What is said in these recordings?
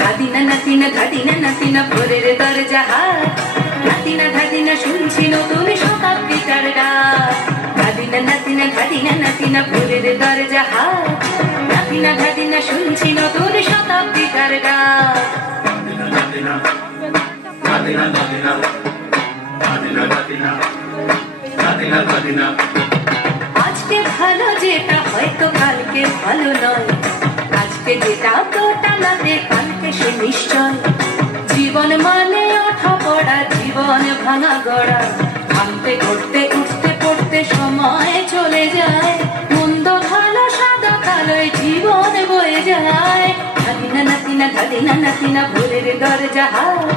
ধাদিনা নাতিনা ধাদিনা নাতিনা ভোরের দরজা হাত, নাতিনা ধাদিনা শুনছি নতুন শতাব্দীটার ডাক। ধাদিনা নাতিনা ধাদিনা নাতিনা ভোরের দরজা হাত, নাতিনা ধাদিনা শুনছি নতুন শতাব্দীটার ডাক। আজকে ভালো যেটা হয়তো কালকে ভালো নয়, আজকে যেটা তোটা নাতে কালকে সে নিশ্চয়। জীবন মানে ওঠা পড়া, জীবন ভাঙা গড়া, ভাঙতে ঘুরতে উঠতে পড়তে সময় চলে যায়। মন্দ ভালো সাদা কালোয় জীবন বয়ে যায়। ধাদিনা নাতিনা ধাদিনা নাতিনা ভোরের দরজা হাত,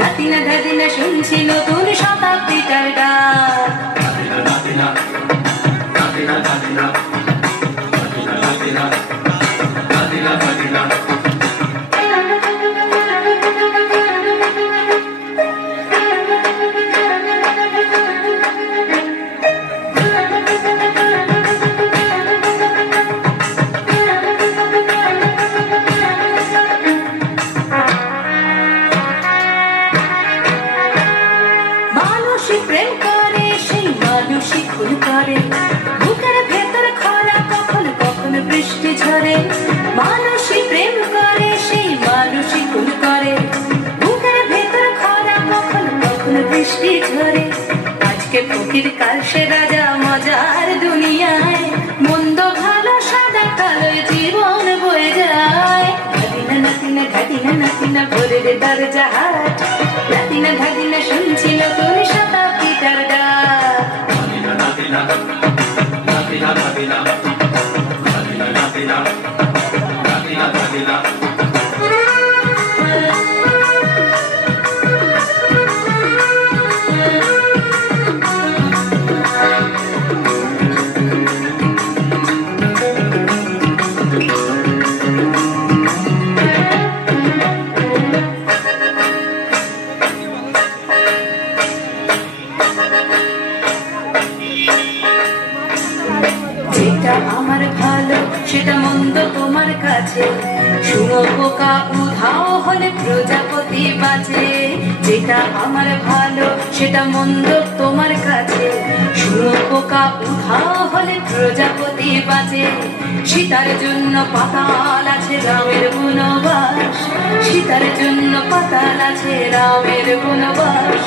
নাতিনা ধাদিনা শুনছি নতুন শতাব্দীটার ডাক। প্রেম করে সেই মানুষই খুন করে, বুকের ভেতর খরা কখন কখন বৃষ্টি ঝরে। মানুষই প্রেম করে সেই মানুষই খুন করে, বুকের ভেতর খরা কখন কখন বৃষ্টি ঝরে। আজকে ফকির কাল সে রাজা মজার দুনিয়ায়, মন্দ ভালো সাদা কালোয় জীবন বয়ে যায়। ধাদিনা নাতিনা ধাদিনা নাতিনা ভোরের দরজা হাট, নাতিনা ধাদিনা শুনছি নতুন শতাব্দীটার ডাক। যেটা আমার ভালো সেটা মন্দ তোমার কাছে, শুঁয়োপোকা উধাও হলে প্রজাপতি বাঁচে। যেটা আমার ভালো সেটা মন্দ তোমার কাছে, শুঁয়োপোকা উধাও হলে প্রজাপতি বাঁচে। সীতার জন্য পাতাল আছে রামের বনবাস, সীতার জন্য পাতাল আছে রামের বনবাস।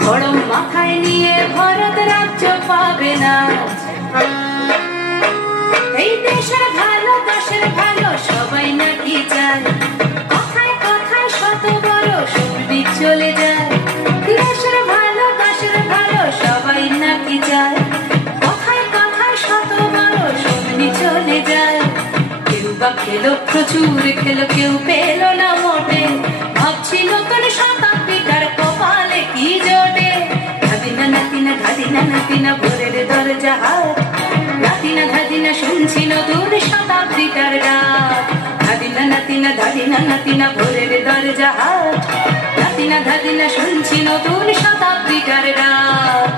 খড়ম মাথায় নিয়ে ভরত রাজ্য পাবে না। এই দেশের ভালো দেশের ভালো সবাই নাকি চায়, কথায় কথায় শত বড় শুনবি চলে যায়। দেশের ভালো দেশের ভালো সবাই নাকি চায়, কথায় কথায় শত বড় শুনবি চলে যায়। কেউ বা খেলো প্রচুর খেলো, কেউ পেল না মোটে, ভাবছি নতুন শতাব্দীটার কপালে কি জোটে। ধাদিনা নাতিনা ধাদিনা নাতিনা ভোরের দরজা হাট, নাতিনা ধাদিনা শুনছি নতুন শতাব্দীটার ডাক। ধাদিনা নাতিনা ধাদিনা নাতিনা ভোরের দরজা হাট, নাতিনা ধাদিনা শুনছি নতুন শতাব্দীটার ডাক।